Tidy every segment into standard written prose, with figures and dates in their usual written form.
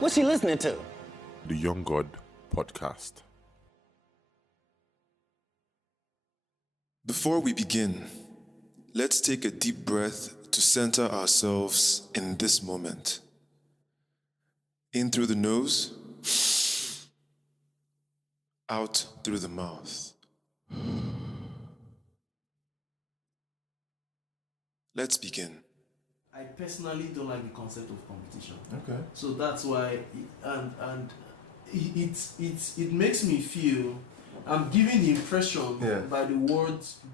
What's she listening to? The Young God Podcast. Before we begin, let's take a deep breath to center ourselves in this moment. In through the nose, out through the mouth. Let's begin. I personally don't like the concept of competition. Okay. So that's why, it makes me feel I'm giving the impression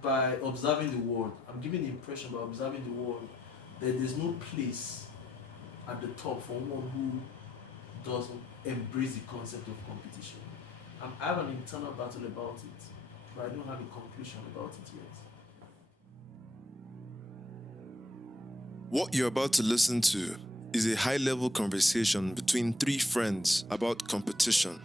by observing the world. I'm giving the impression by observing the world that there's no place at the top for one who doesn't embrace the concept of competition. I have an internal battle about it, but I don't have a conclusion about it yet. What you're about to listen to is a high-level conversation between three friends about competition.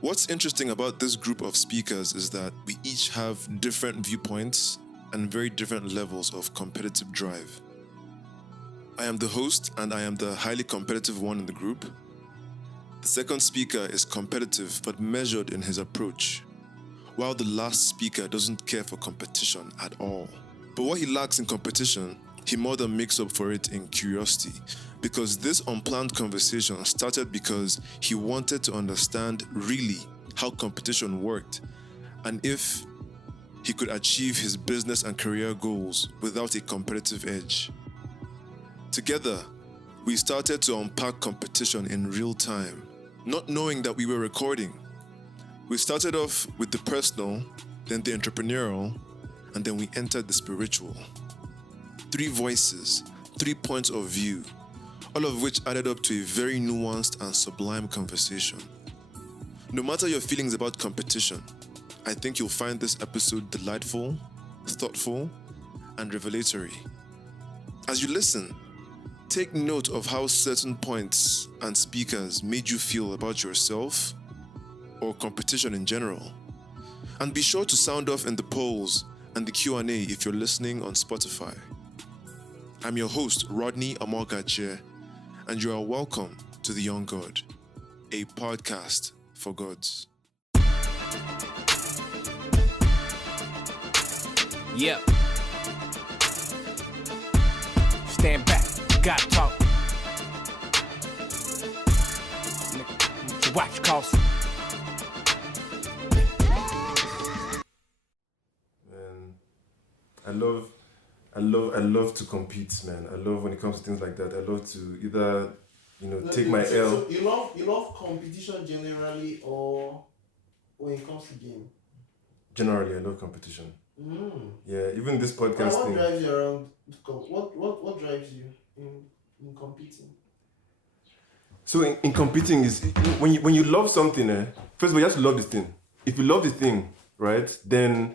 What's interesting about this group of speakers is that we each have different viewpoints and very different levels of competitive drive. I am the host and I am the highly competitive one in the group. The second speaker is competitive but measured in his approach, while the last speaker doesn't care for competition at all. But what he lacks in competition, he more than makes up for it in curiosity, because this unplanned conversation started because he wanted to understand really how competition worked and if he could achieve his business and career goals without a competitive edge. Together, we started to unpack competition in real time, not knowing that we were recording. We started off with the personal, then the entrepreneurial, and then we entered the spiritual. 3 voices, 3 points of view, all of which added up to a very nuanced and sublime conversation. No matter your feelings about competition, I think you'll find this episode delightful, thoughtful, and revelatory. As you listen, take note of how certain points and speakers made you feel about yourself or competition in general. And be sure to sound off in the polls and the Q&A if you're listening on Spotify. I'm your host, Rodney Amorgache, and you are welcome to The Young God, a podcast for gods. Yeah. Stand back, gotta talk. Watch cost. Man, I love to compete, man. I love when it comes to things like that. I love to either, take my L. So you love competition generally, or when it comes to game? Generally, I love competition. Yeah, even this podcast What thing. drives you around? What drives you in competing? So in competing is when you love something, first of all you have to love the thing. If you love the thing, right, then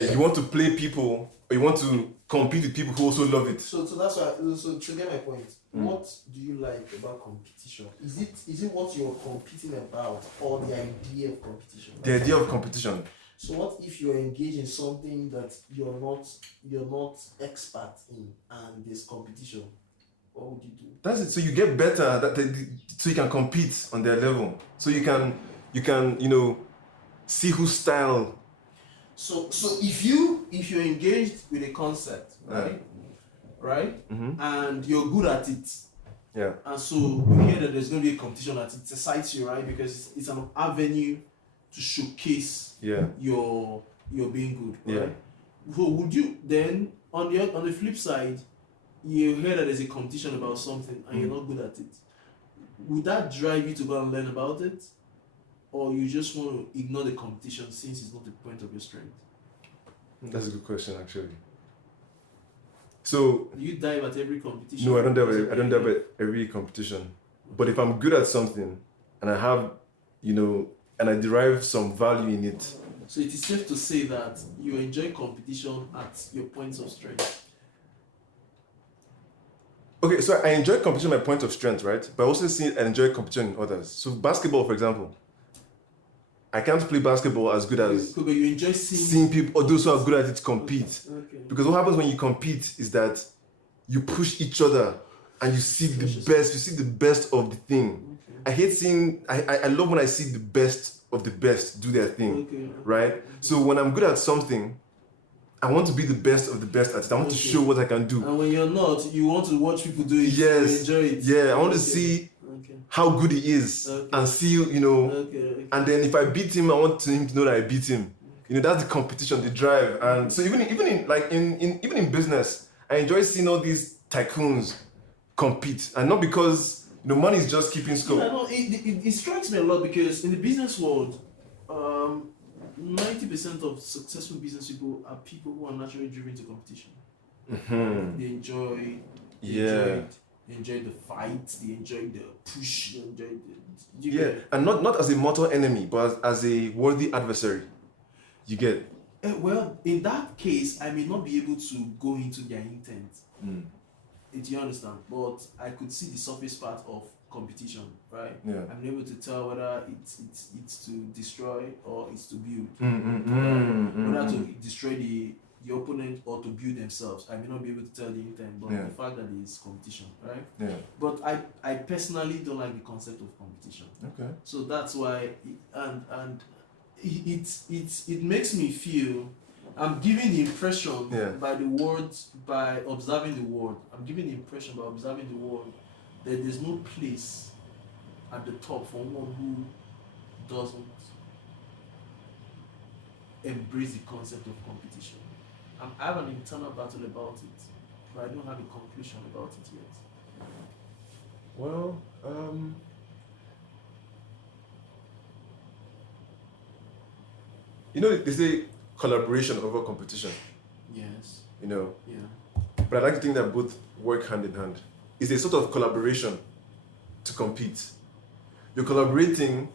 you want to play people, or you want to compete with people who also love it. So that's why. So to get my point, what do you like about competition? Is it what you're competing about, or the idea of competition? The idea of competition. So what if you're engaged in something that you're not expert in, and there's competition? What would you do? That's it. So you get better so you can compete on their level. So you can see whose style. So if you're engaged with a concept, right, and you're good at it, and so you hear that there's going to be a competition at it, it excites you, right? Because it's an avenue to showcase your being good, right? So would you then on the flip side, you hear that there's a competition about something and you're not good at it, would that drive you to go and learn about it? Or you just want to ignore the competition since it's not the point of your strength? That's a good question, actually. So do you dive at every competition? No, I don't dive at every competition. But if I'm good at something and I have, and I derive some value in it. So it is safe to say that you enjoy competition at your points of strength. Okay, so I enjoy competition at my point of strength, right? But I also enjoy competition in others. So basketball, for example. I can't play basketball as good as but you enjoy seeing people or those who are good at it compete. Okay. Because what happens when you compete is that you push each other and you see the best of the thing. I hate seeing, I love when I see the best of the best do their thing, right? So when I'm good at something, I want to be the best of the best at it. I want to show what I can do. And when you're not, you want to watch people do it. Yes. You enjoy it. Yeah, I want to see how good he is and see, you know. And then if I beat him, I want him to know that I beat him. You know, that's the competition, the drive. And so even in business, I enjoy seeing all these tycoons compete, and not because money is just keeping score. Yeah, no, it strikes me a lot because in the business world, 90% of successful business people are people who are naturally driven to competition. They enjoy the fight, they enjoy the push, they enjoy the and not as a mortal enemy, but as a worthy adversary. You get? Well, in that case, I may not be able to go into their intent. Do you understand? But I could see the surface part of competition, right? Yeah. I'm able to tell whether it's to destroy or it's to build. Whether to destroy the opponent or to build themselves. I may not be able to tell the intent, but the fact that it's competition, right? Yeah. But I personally don't like the concept of competition. Okay. So that's why it makes me feel I'm giving the impression by observing the world. I'm giving the impression by observing the world that there's no place at the top for one who doesn't embrace the concept of competition. I have an internal battle about it, but I don't have a conclusion about it yet. Well, they say collaboration over competition. Yes. Yeah. But I like to think that both work hand in hand. It's a sort of collaboration to compete. You're collaborating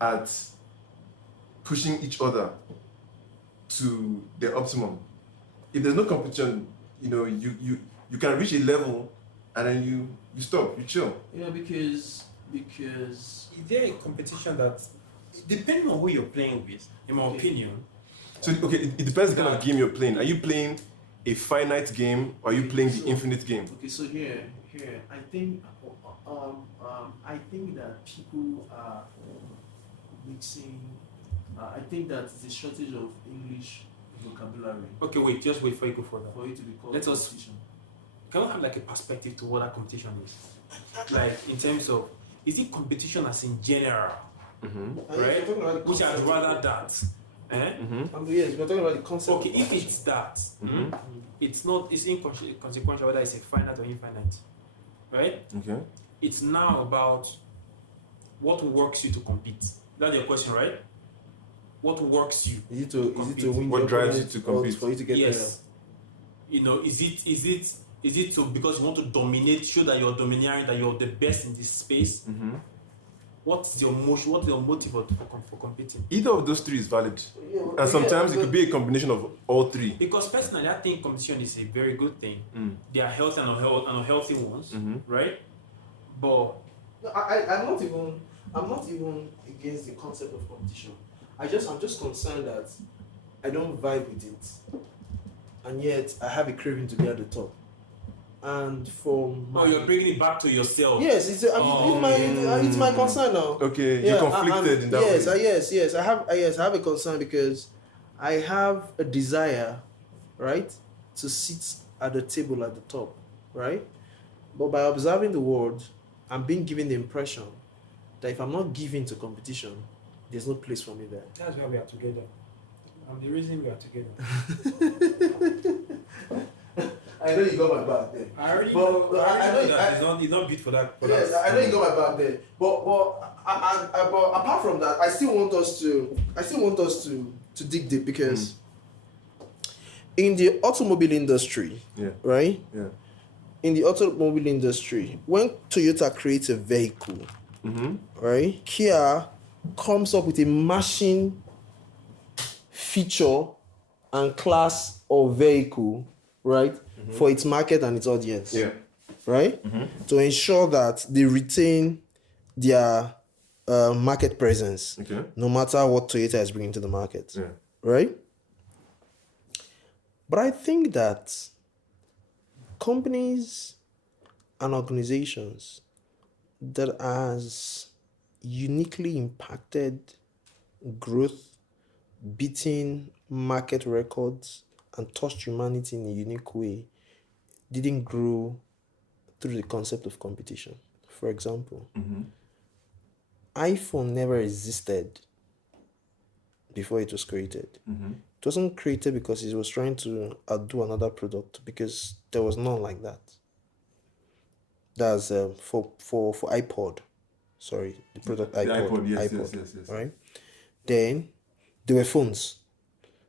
at pushing each other to the optimum. If there's no competition, you can reach a level and then you stop, you chill. Yeah, because is there a competition that, depending on who you're playing with, in my opinion. So it depends the kind of game you're playing. Are you playing a finite game or are you playing the infinite game? Okay, so here, I think that people are mixing. I think that it's a shortage of English vocabulary. Okay, wait, just wait for you go further. For it to be called Let us- competition. Can we have like a perspective to what that competition is? Like in terms of, is it competition as in general? Right? Which I'd rather that. Yes, we're talking about the concept. Okay, if it's that, it's inconsequential whether it's a finite or infinite. Right? Okay. It's now about what works you to compete. That's your question, right? What works you? Is it to win? What drives you to compete? For you to get yes. Is it to because you want to dominate, show that you're domineering, that you're the best in this space? What's your motion? What's your motive for competing? Either of those three is valid. And sometimes it could be a combination of all three. Because personally, I think competition is a very good thing. There are healthy and unhealthy ones, right? But I'm not even against the concept of competition. I'm just concerned that I don't vibe with it, and yet I have a craving to be at the top. And you're bringing it back to yourself. Yes, it's my concern now. Okay, you're conflicted in that way. Yes, I have a concern because I have a desire, right, to sit at the table at the top, right? But by observing the world, I'm being given the impression that if I'm not given to competition, there's no place for me there. That's why we are together. I'm the reason we are together. I know you got my back there. I already know that it's not good for that. Yes, I know you got my back there. But apart from that, I still want us to dig deep because in the automobile industry, right? Yeah. In the automobile industry, when Toyota creates a vehicle, right? Kia comes up with a machine feature and class of vehicle, right? For its market and its audience. Yeah. Right? To ensure that they retain their market presence. Okay. No matter what Toyota is bringing to the market. Yeah. Right? But I think that companies and organizations that has uniquely impacted growth, beating market records, and touched humanity in a unique way didn't grow through the concept of competition. For example, iPhone never existed before it was created. It wasn't created because it was trying to outdo another product, because there was none like that. That's for iPod. Sorry, the product The iPod. iPod, yes, iPod, yes. right? Then there were phones.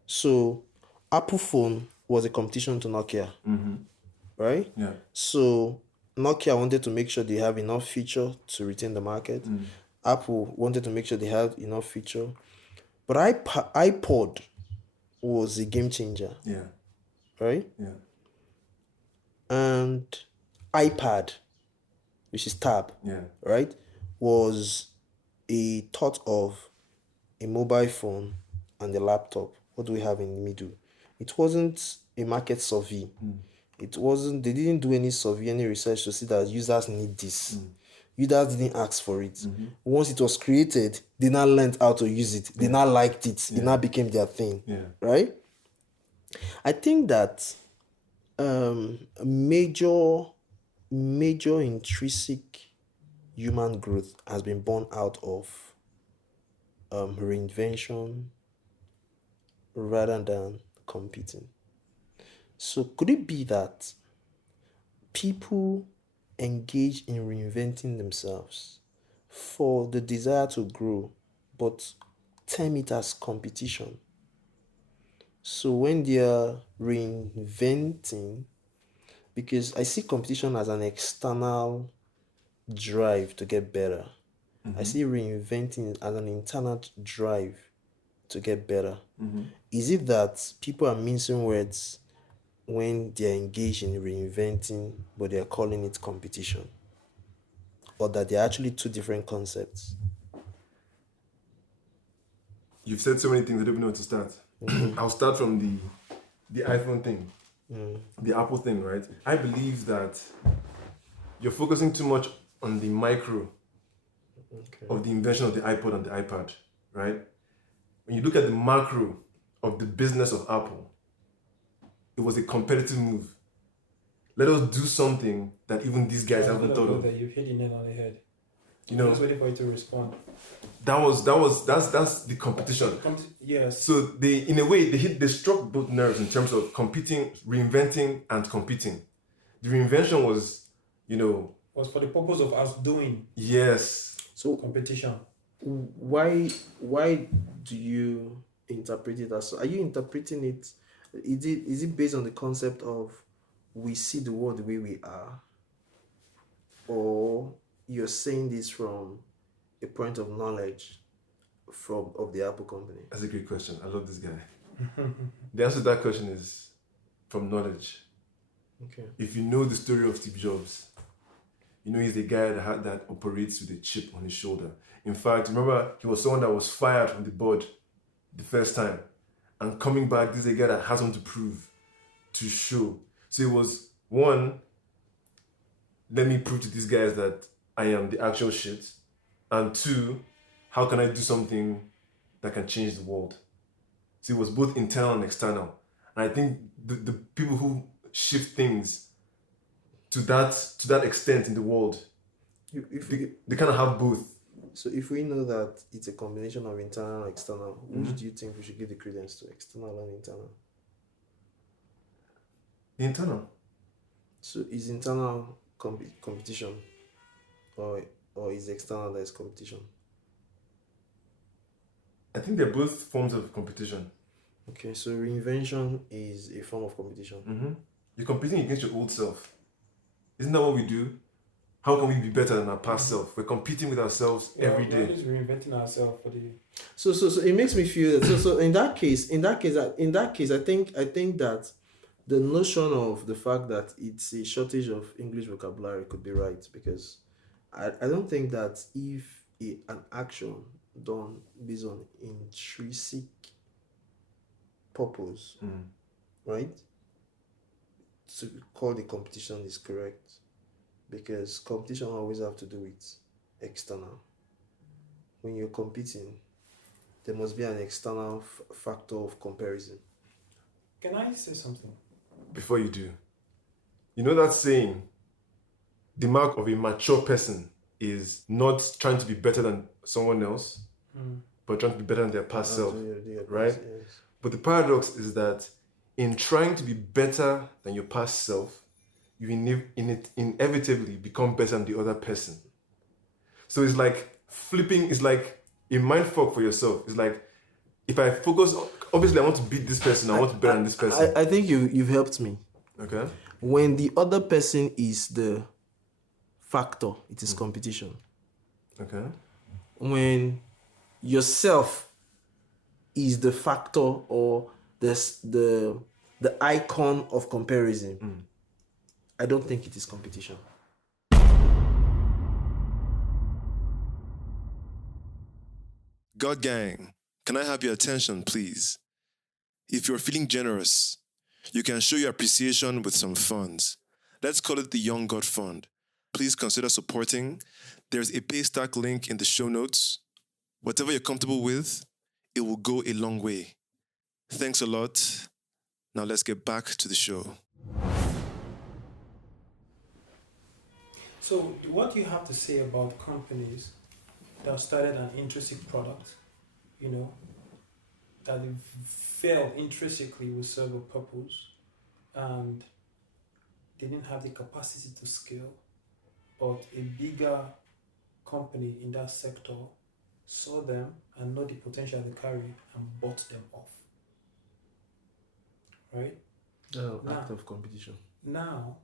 So Apple phone was a competition to Nokia, right? Yeah. So Nokia wanted to make sure they have enough feature to retain the market. Apple wanted to make sure they had enough feature. But iPod was a game changer, Yeah. right? Yeah. And iPad, which is tab, Yeah. right, was a thought of a mobile phone and a laptop. What do we have in the middle? It wasn't a market survey. It wasn't, they didn't do any survey, any research to see that users need this. Users didn't ask for it. Once it was created, they now learned how to use it. They now liked it. It now became their thing. Yeah. Right? I think that a major intrinsic human growth has been born out of reinvention rather than competing. So could it be that people engage in reinventing themselves for the desire to grow, but term it as competition? So when they are reinventing, because I see competition as an external drive to get better. I see reinventing as an internal drive to get better. Is it that people are mincing words when they are engaged in reinventing, but they are calling it competition? Or that they're actually two different concepts? You've said so many things, I don't know where to start. I'll start from the iPhone thing, the Apple thing, right? I believe that you're focusing too much on the micro of the invention of the iPod and the iPad, right? When you look at the macro of the business of Apple, it was a competitive move. Let us do something that even these guys haven't thought of. You've hit the nail on the head. You know, I'm just waiting for you to respond. that's the competition. Yes. So they, in a way, they struck both nerves in terms of competing, reinventing, and competing. The reinvention was, Was for the purpose of us doing yes. So competition. why do you interpret it as so? Are you interpreting it? Is it based on the concept of we see the world the way we are, or you're saying this from a point of knowledge of the Apple company? That's a great question. I love this guy. The answer to that question is from knowledge. Okay. If you know the story of Steve Jobs, you know he's the guy that operates with a chip on his shoulder. In fact, remember, he was someone that was fired from the board the first time. And coming back, this is a guy that has something to prove, to show. So it was, one, let me prove to these guys that I am the actual shit. And two, how can I do something that can change the world? So it was both internal and external. And I think the people who shift things to that extent in the world, they kind of have both. So if we know that it's a combination of internal and external, which do you think we should give the credence to, external and internal? The internal. So is internal competition, or is external that is competition? I think they're both forms of competition. Okay, so reinvention is a form of competition. You're competing against your old self. Isn't that what we do? How can we be better than our past self? We're competing with ourselves every day. We're just reinventing ourselves for the. So it makes me feel that so in that case, I think that the notion of the fact that it's a shortage of English vocabulary could be right, because I don't think that if an action done based on intrinsic purpose, right, to call the competition is correct. because competition always have to do with external. When you're competing, there must be an external factor of comparison. Can I say something? Before you do, you know that saying, the mark of a mature person is not trying to be better than someone else, but trying to be better than their past self, right? Yes. But the paradox is that in trying to be better than your past self, you inevitably become better than the other person. So it's like flipping, it's like a mind fuck for yourself. It's like, if I focus, obviously I want to beat this person, I want to be better than this person. I think you've helped me. Okay. When the other person is the factor, it is competition. Okay. When yourself is the factor or the icon of comparison, I don't think it is competition. God gang, can I have your attention, please? If you're feeling generous, you can show your appreciation with some funds. Let's call it the Young God Fund. Please consider supporting. There's a Paystack link in the show notes. Whatever you're comfortable with, it will go a long way. Thanks a lot. Now let's get back to the show. So, what do you have to say about companies that started an intrinsic product, that they felt intrinsically will serve a purpose, and they didn't have the capacity to scale, but a bigger company in that sector saw them and know the potential they carry and bought them off. Right? Act of competition. Now,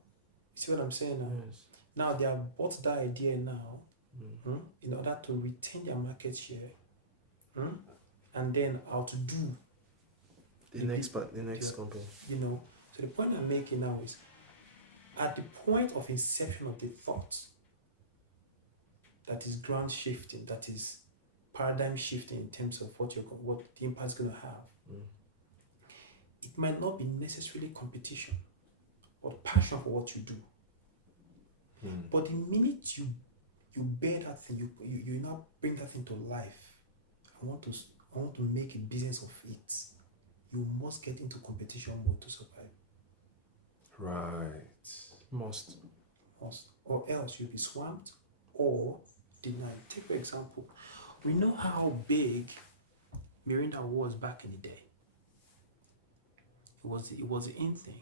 you see what I'm saying now? Yes. Now they have bought that idea now in order to retain their market share and then outdo The next company. So the point I'm making now is at the point of inception of the thought, that is ground shifting, that is paradigm shifting in terms of what the impact is going to have. It might not be necessarily competition or passion for what you do. But the minute you bear that thing, you now bring that thing to life. I want to make a business of it. You must get into competition mode to survive. Right. Must. Or else you'll be swamped or denied. Take for example, we know how big Mirinda was back in the day. It was the in thing.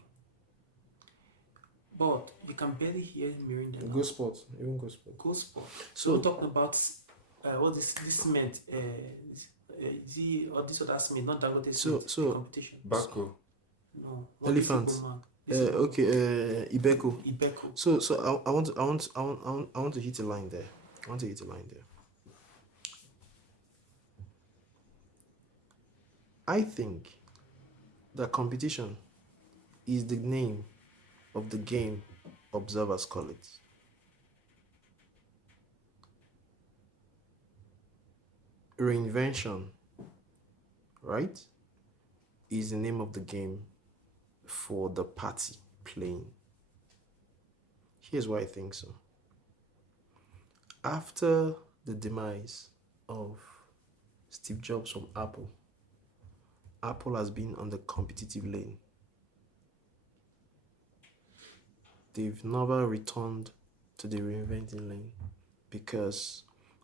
But you can barely hear Mirinda now. Go Sport. Even Go Sport. Go Sport. So we're talking about what this cement, or this other cement, not Dangote cement. So competition. Baco. No. Elephant. Ibeco. Ibeco. So I want to hit a line there. I think that competition is the name of the game observers call it. Reinvention, right, is the name of the game for the party playing. Here's why I think so. After the demise of Steve Jobs from Apple has been on the competitive lane. They've never returned to the reinventing lane because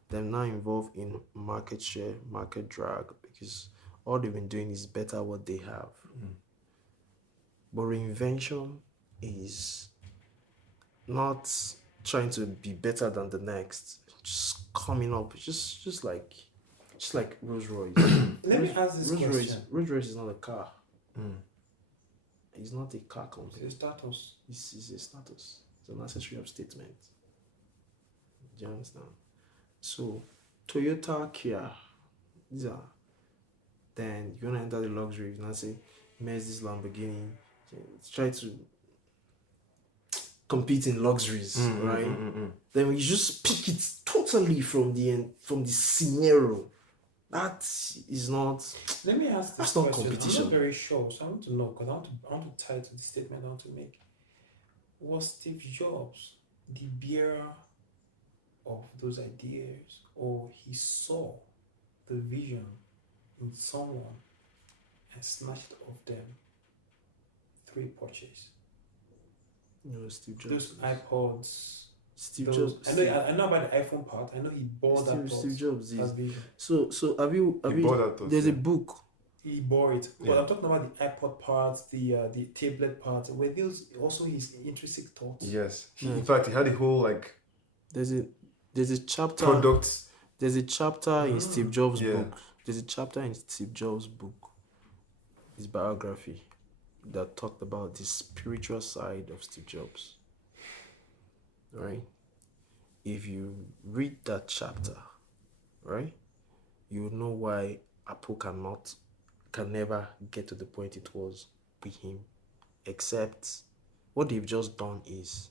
they're now involved in market share, market drag, because all they've been doing is better what they have. But reinvention is not trying to be better than the next, just coming up, just like Rolls Royce. Let me ask this question. Rolls Royce is not a car. It's not a car company. It's a status. It's a status. It's an accessory of statement. Do you understand? So, Toyota, Kia, these are. Then you want to enter the luxury. You now say, Mercedes, Lamborghini. Try to compete in luxuries, right? Then we just pick it totally from the scenario. That is not. Let me ask this That's not question. competition. I'm not very sure, so I want to know because I want to tie to the statement I want to make. Was Steve Jobs the bearer of those ideas, or he saw the vision in someone and snatched of them 3 purchases. Steve Jobs. Those iPods. Steve those, Jobs. I know about the iPhone part. I know he bought that Steve Jobs that is. vision. So have you bought that thought, there's yeah. a book. He bought it. But Yeah. I'm talking about the iPod parts, the tablet parts. Were those also his intrinsic thoughts? Yes. Yeah. In fact, he had a whole like There's a chapter. product. There's a chapter in Steve Jobs' Yeah. book. There's a chapter in Steve Jobs' book, his biography, that talked about the spiritual side of Steve Jobs. Right? If you read that chapter, right, you will know why Apple can never get to the point it was with him. Except what they've just done is,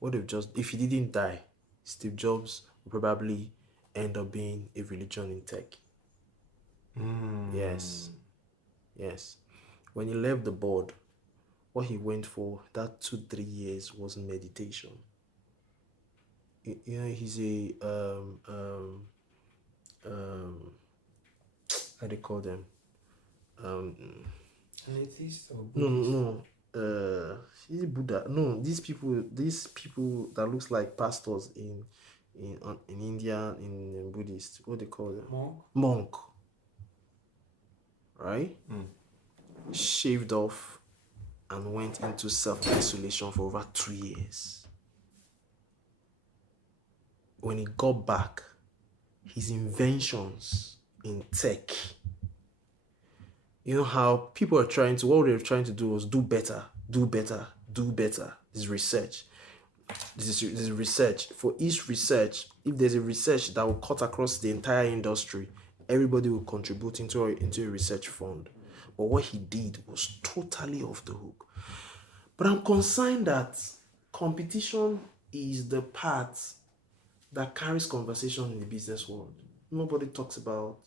if he didn't die, Steve Jobs would probably end up being a religion in tech. Yes. When he left the board, what he went for that 2-3 years was meditation. You know, he's a how do they call them? An atheist or No. He's a Buddha. No, these people that looks like pastors in India, in Buddhist, what they call them? Monk. Right? Shaved off and went into self-isolation for over 2 years. When he got back, his inventions in tech, you know how people are what they were trying to do was do better. This is research. This is research. For each research, if there's a research that will cut across the entire industry, everybody will contribute into a research fund. But what he did was totally off the hook. But I'm concerned that competition is the part that carries conversation in the business world. Nobody talks about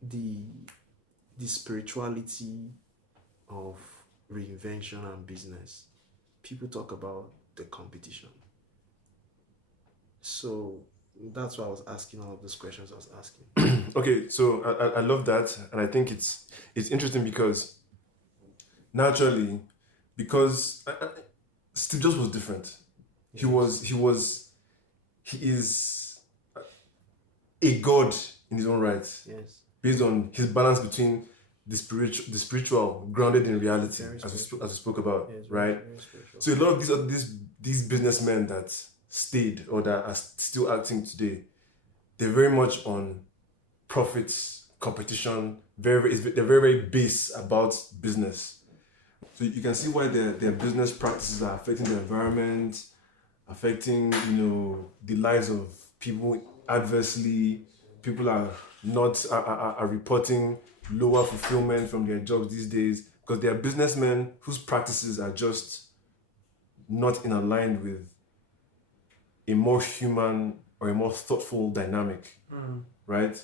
the spirituality of reinvention and business. People talk about the competition. So that's why I was asking all of those questions I was asking. Okay, so I love that, and I think it's interesting because naturally, because Steve Jobs was different. He is a god in his own right. Yes. Based on his balance between the spiritual grounded in reality, as we spoke about, Yes, right? very spiritual. So a lot of these businessmen that stayed or that are still acting today, they're very much on profits, competition. They're very base about business. So you can see why their business practices are affecting the environment, affecting the lives of people adversely. People are reporting lower fulfillment from their jobs these days because they are businessmen whose practices are just not in aligned with a more human or a more thoughtful dynamic, right?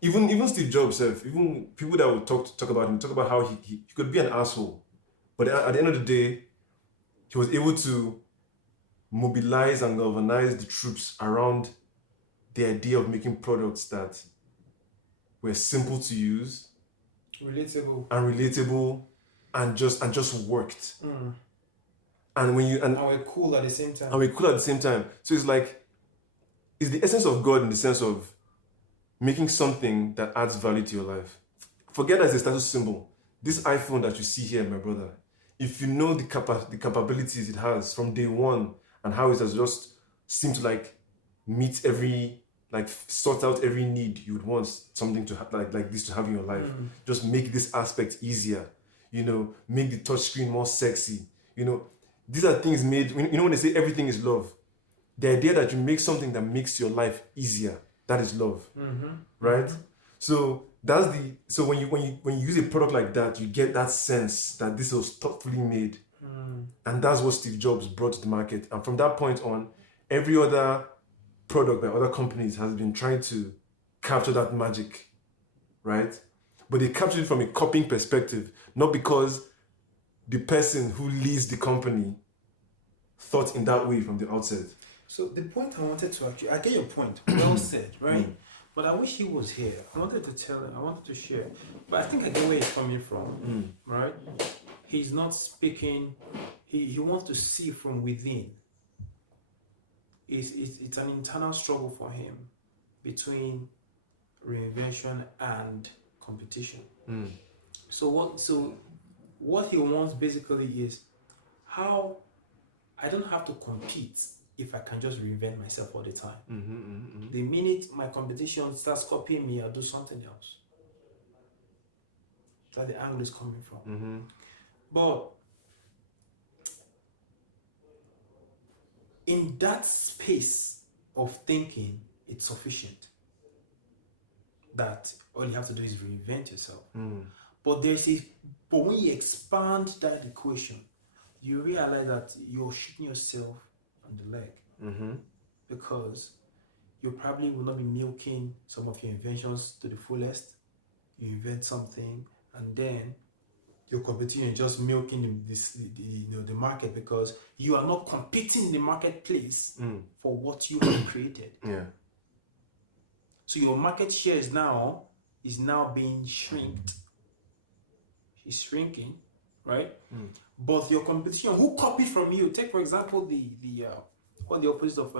Even Steve Jobs, even people that would talk about him, talk about how he could be an asshole, but at the end of the day, he was able to mobilize and galvanize the troops around the idea of making products that were simple to use, relatable, and just worked. And we're cool at the same time. And we're cool at the same time. So it's like, it's the essence of God in the sense of making something that adds value to your life. Forget that it's a status symbol. This iPhone that you see here, my brother, if you know the capabilities it has from day one and how it has just seemed to meet sort out every need you would want something to have like this to have in your life. Just make this aspect easier. Make the touchscreen more sexy. These are things made. When they say everything is love, the idea that you make something that makes your life easier, that is love, right? So when you use a product like that, you get that sense that this was thoughtfully made, and that's what Steve Jobs brought to the market. And from that point on, every other product by other companies has been trying to capture that magic, right? But they captured it from a copying perspective, not because the person who leads the company thought in that way from the outset. So the point I wanted to actually, I get your point. Well said, right? But I wish he was here. I wanted to tell him, I wanted to share. But I think I get where he's coming from, right? He's not speaking, he wants to see from within. It's an internal struggle for him between reinvention and competition. So what he wants basically is how I don't have to compete if I can just reinvent myself all the time. The minute my competition starts copying me, I'll do something else. That's the angle is coming from. But in that space of thinking, it's sufficient that all you have to do is reinvent yourself. But but when you expand that equation, you realize that you're shooting yourself on the leg, because you probably will not be milking some of your inventions to the fullest. You invent something, and then your competition is just milking the market, because you are not competing in the marketplace for what you have created. So your market share is now being shrinked. It's shrinking, right? But your competition, who copied from you? Take for example the opposite of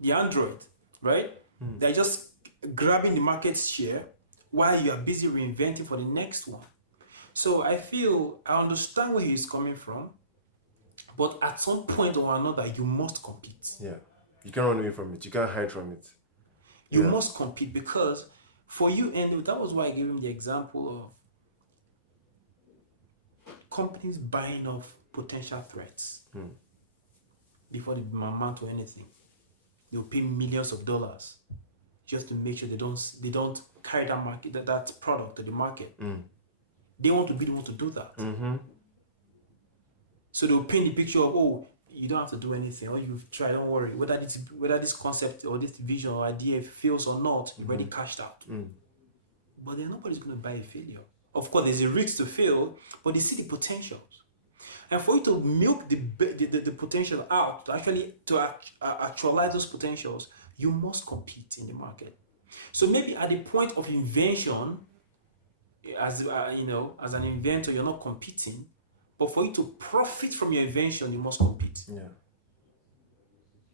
the Android, right? They're just grabbing the market share while you are busy reinventing for the next one. So I understand where he's coming from, but at some point or another, you must compete. You can't run away from it. You can't hide from it. You must compete, because for you, and that was why I gave him the example of companies buying off potential threats before they amount to anything. They'll pay millions of dollars just to make sure they don't carry that product to the market. They want to be the one to do that. So they'll paint the picture of, oh, you don't have to do anything, or you've tried, don't worry. Whether this concept or this vision or idea fails or not, you've already cashed out. But then nobody's going to buy a failure. Of course, there's a risk to fail, but they see the potentials. And for you to milk the potential out, to actualize those potentials, you must compete in the market. So maybe at the point of invention, as an inventor, you're not competing, but for you to profit from your invention, you must compete.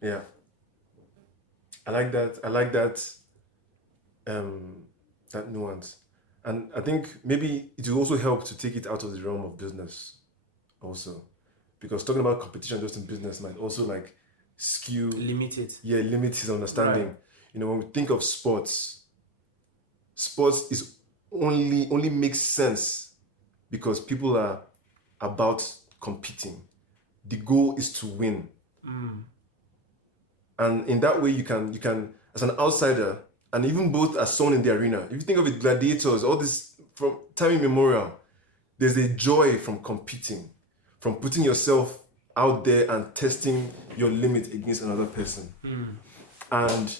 I like that that nuance. And I think maybe it will also help to take it out of the realm of business also, because talking about competition just in business might also limit his understanding. Right. When we think of sports is only makes sense because people are about competing. The goal is to win. And in that way you can as an outsider, and even both as someone in the arena, if you think of it, gladiators, all this from time immemorial, there's a joy from competing, from putting yourself out there and testing your limit against another person. And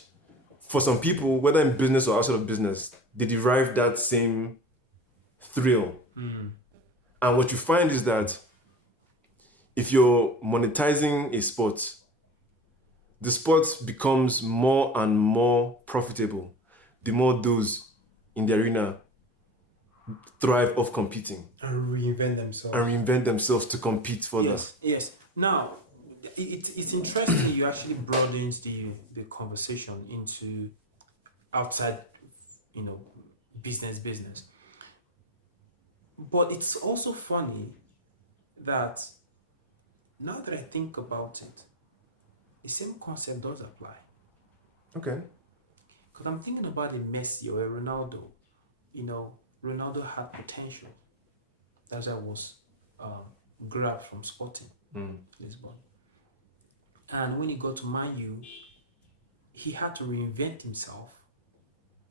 for some people, whether in business or outside of business, they derive that same thrill. And what you find is that if you're monetizing a sport, the sport becomes more and more profitable the more those in the arena thrive off competing and reinvent themselves to compete further. Yes. Now, it's interesting you actually broadened the conversation into outside, business. But it's also funny that now that I think about it, the same concept does apply. Okay. Because I'm thinking about a Messi or a Ronaldo. Ronaldo had potential. That's why I was grabbed from Sporting Lisbon. And when he got to Man U, he had to reinvent himself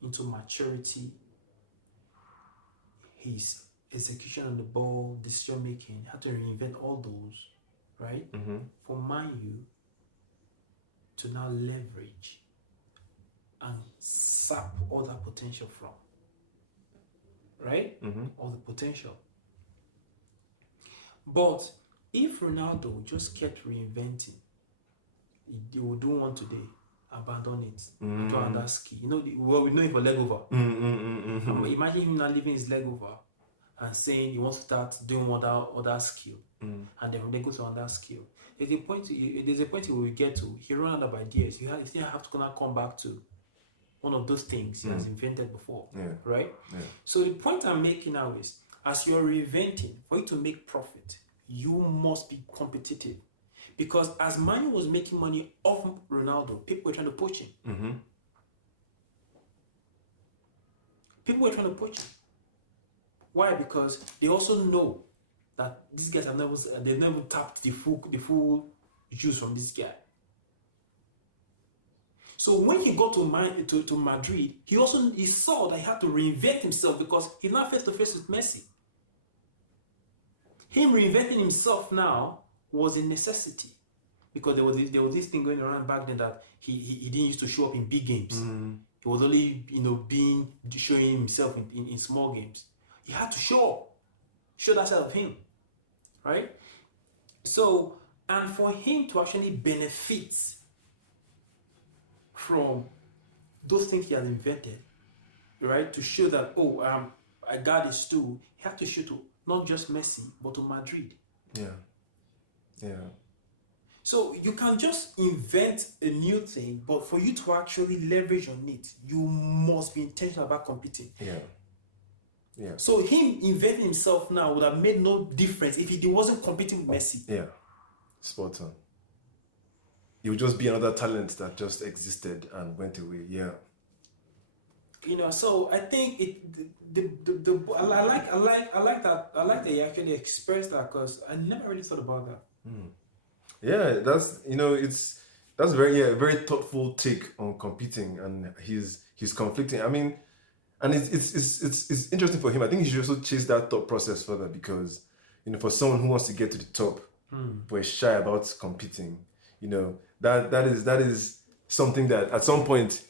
into maturity, his execution on the ball, decision making. He had to reinvent all those, right? For Man U to now leverage and sap all that potential from, right? All the potential. But If Ronaldo just kept reinventing, he would do one today, abandon it, do another skill. You know, we know him for leg over. Imagine him now leaving his leg over and saying he wants to start doing other skill, and then go to another skill. There's a point he will get to. He run out of ideas. You still have to come back to one of those things he has invented before, right? Yeah. So the point I'm making now is, as you're reinventing, for you to make profit, you must be competitive. Because as Manu was making money off Ronaldo, people were trying to poach him. People were trying to poach him. Why? Because they also know that these guys they've never tapped the full juice from this guy. So when he got to Madrid, he saw that he had to reinvent himself, because he's now face to face with Messi. Him reinventing himself now was a necessity, because there was this thing going around back then that he didn't used to show up in big games. He was only showing himself in small games. He had to show that side of him, right? So, and for him to actually benefit from those things he has invented, right? To show that, I got this too. He had to show to not just Messi, but to Madrid. Yeah. So you can just invent a new thing, but for you to actually leverage on it, you must be intentional about competing. Yeah. So him inventing himself now would have made no difference if he wasn't competing with Messi. Yeah. Spot on. It would just be another talent that just existed and went away. Yeah. So I think I like that he actually expressed that, because I never really thought about that. Yeah, that's very thoughtful take on competing, and he's conflicting. I mean, and it's interesting for him. I think he should also chase that thought process further, because for someone who wants to get to the top but is shy about competing, that is something that at some point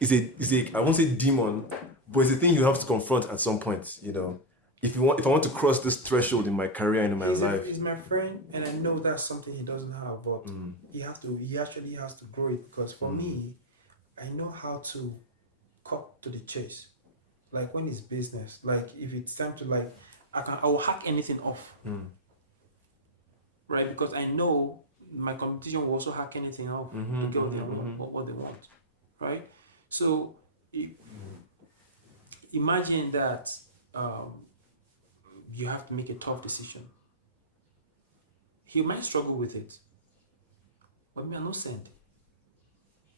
is a I won't say demon, but it's a thing you have to confront at some point. If I want to cross this threshold in my career and in my life. He's my friend, and I know that's something he doesn't have, but he actually has to grow it, because for me, I know how to cut to the chase. Like when it's business, like if it's time to I will hack anything off. Right? Because I know my competition will also hack anything off to get what they want. Right? So imagine that you have to make a tough decision. He might struggle with it, but we are not sent,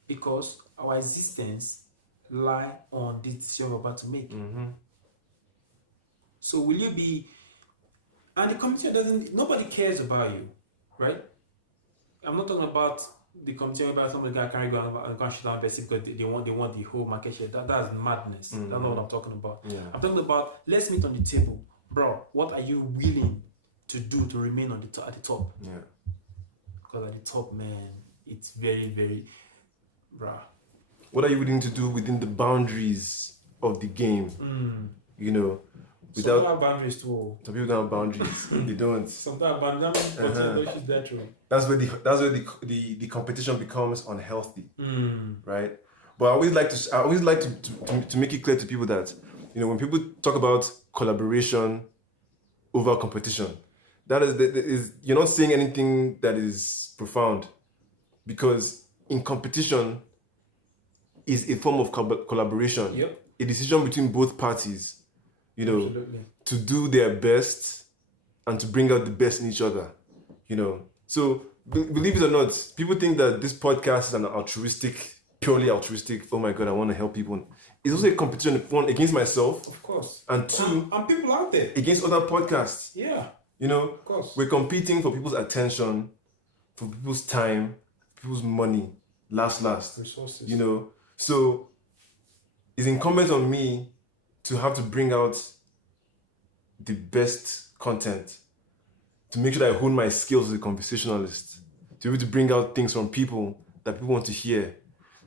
because our existence lie on this decision we're about to make. So will you be? And the competition nobody cares about you, right? I'm not talking about the competition about somebody can't go and shut down Bessie because they want the whole market share. That's madness. That's not what I'm talking about. Yeah. I'm talking about, let's meet on the table. Bro, what are you willing to do to remain at the top? Yeah. Because at the top, man, it's very, very, bruh. What are you willing to do within the boundaries of the game? Without, some have boundaries too. Some people don't have boundaries. They don't. Sometimes boundaries that true. That's where the competition becomes unhealthy, right? But I always like to make it clear to people that when people talk about collaboration over competition, that is you're not saying anything that is profound, because in competition is a form of collaboration. Yep. A decision between both parties. Absolutely. To do their best and to bring out the best in each other, So believe it or not, people think that this podcast is purely altruistic. Oh my God, I want to help people. It's also a competition, one, against myself. Of course. And two, and people out there. Against other podcasts. Yeah. Of course. We're competing for people's attention, for people's time, people's money, last. Resources. So it's incumbent on me to have to bring out the best content, to make sure that I hone my skills as a conversationalist, to be able to bring out things from people that people want to hear,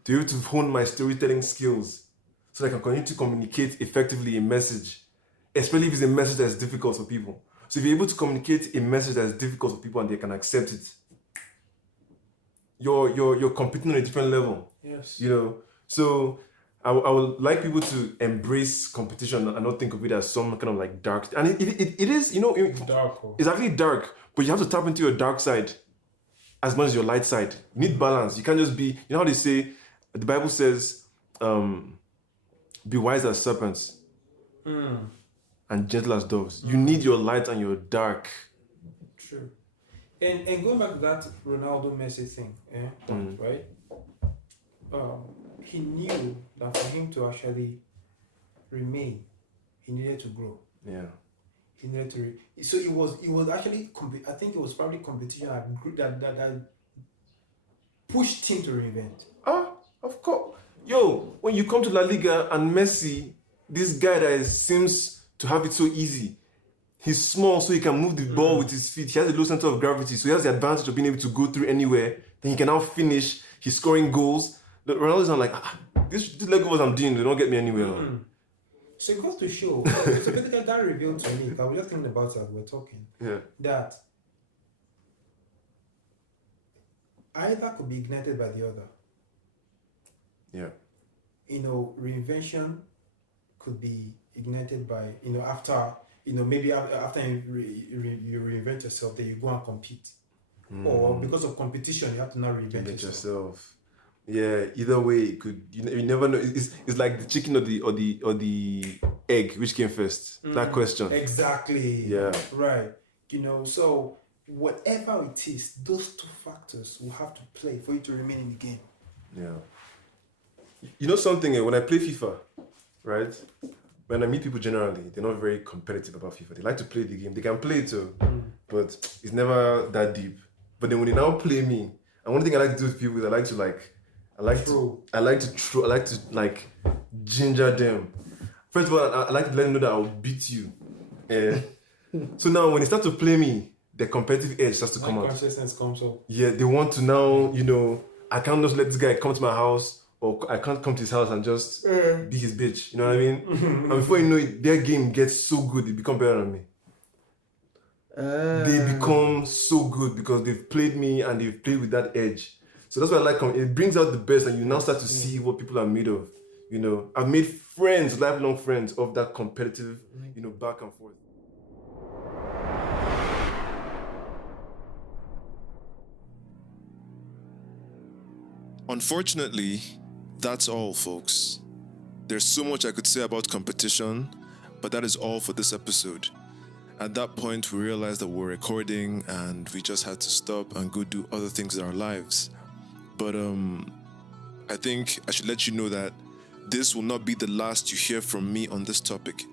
to be able to hone my storytelling skills so that I can continue to communicate effectively a message, especially if it's a message that's difficult for people. So if you're able to communicate a message that is difficult for people and they can accept it, you're competing on a different level. Yes. You know, so I would like people to embrace competition and not think of it as some kind of like dark. And it is, you know, it's actually dark, but you have to tap into your dark side as much as your light side. You need balance. You can't just be, you know how they say, the Bible says, be wise as serpents and gentle as doves. You need your light and your dark. True. And going back to that Ronaldo Messi thing, right? He knew that for him to actually remain, he needed to grow. Yeah. He needed to. So it was actually. I think it was probably competition that pushed him to reinvent. Of course. Yo, when you come to La Liga and Messi, this guy that seems to have it so easy. He's small, so he can move the ball with his feet. He has a low center of gravity, so he has the advantage of being able to go through anywhere. Then he can now finish. He's scoring goals. Ronaldo's not like, this Lego what I'm doing, they don't get me anywhere. So it goes to show, so basically that revealed to me, I was just thinking about it as we're talking, that either could be ignited by the other. Yeah. You know, reinvention could be ignited by, you know, after, you know, maybe after you reinvent yourself, then you go and compete. Or because of competition, you have to now reinvent yourself. Yeah, either way, it could, you never know. It's like the chicken or the egg, which came first? That question. Exactly. Yeah. Right. You know, so whatever it is, those two factors will have to play for you to remain in the game. Yeah. You know something, when I play FIFA, right? When I meet people generally, they're not very competitive about FIFA. They like to play the game. They can play it too, but it's never that deep. But then when they now play me, and one thing I like to do with people is I like to ginger them. First of all, I like to let them know that I'll beat you. So now when they start to play me, the competitive edge starts to come out. Consciousness comes up. Yeah, they want to now, you know, I can't just let this guy come to my house, or I can't come to his house and just be his bitch. You know what I mean? And before you know it, their game gets so good, they become better than me. They become so good because they've played me and they've played with that edge. So that's why I like it brings out the best, and you now start to see what people are made of. You know, I've made friends, lifelong friends of that competitive, you know, back and forth. Unfortunately, that's all, folks. There's so much I could say about competition, but that is all for this episode. At that point, we realized that we're recording and we just had to stop and go do other things in our lives. But I think I should let you know that this will not be the last you hear from me on this topic.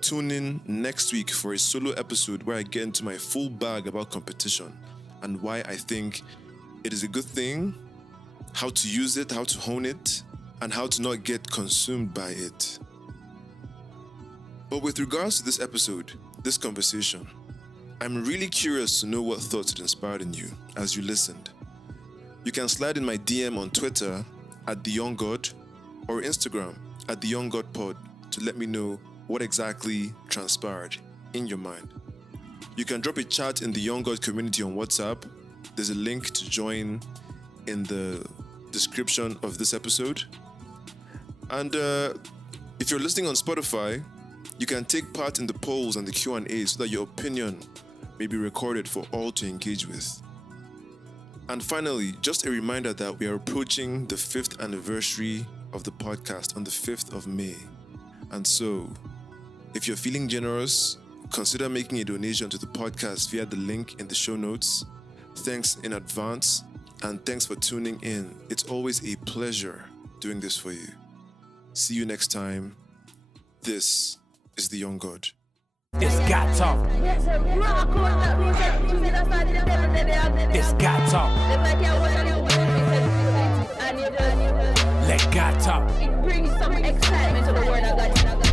Tune in next week for a solo episode where I get into my full bag about competition and why I think it is a good thing, how to use it, how to hone it, and how to not get consumed by it. But with regards to this episode, this conversation, I'm really curious to know what thoughts it inspired in you as you listened. You can slide in my DM on Twitter @TheYoungGod or Instagram @TheYoungGodPod to let me know what exactly transpired in your mind. You can drop a chat in the Young God community on WhatsApp. There's a link to join in the description of this episode. And if you're listening on Spotify, you can take part in the polls and the Q&A so that your opinion may be recorded for all to engage with. And finally, just a reminder that we are approaching the 5th anniversary of the podcast on the 5th of May. And so, if you're feeling generous, consider making a donation to the podcast via the link in the show notes. Thanks in advance, and thanks for tuning in. It's always a pleasure doing this for you. See you next time. This is The Young God. It's got talk. It's got talk. Let God talk. It brings some excitement to the word of God.